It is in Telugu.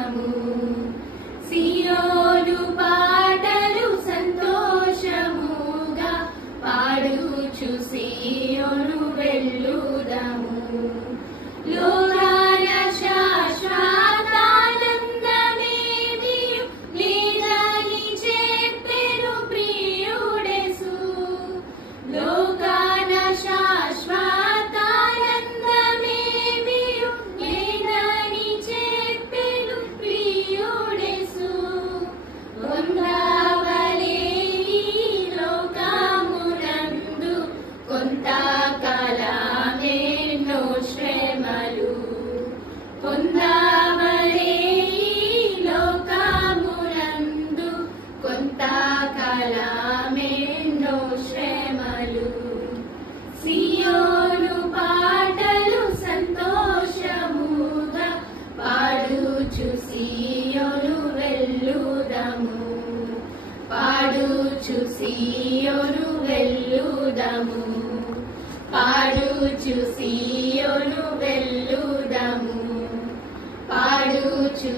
వెల్లుదము. సియోను పాటలు సంతోషముగా పాడుచు సియోను వెల్లుదము. లోకాల శాశ్వతానందమేమియు లేదని చెప్పెను ప్రియుడేసు. లోకాల శాశ్వతానందమేమియు లేదని చెప్పెను ప్రియుడేసు. పొందవలే ఈ లోకమునందు కొంతకాలమెన్నో శ్రమలు. పొందవలే ఈ లోకమునందు కొంతకాలమెన్నో శ్రమలు. సియోను పాటలు సంతోషముగా పాడుచు సియోను వెల్లుదము. పాడుచు సియోను వెల్లుదము. పాడుచు సియోను వెల్లుదము. పాడుచు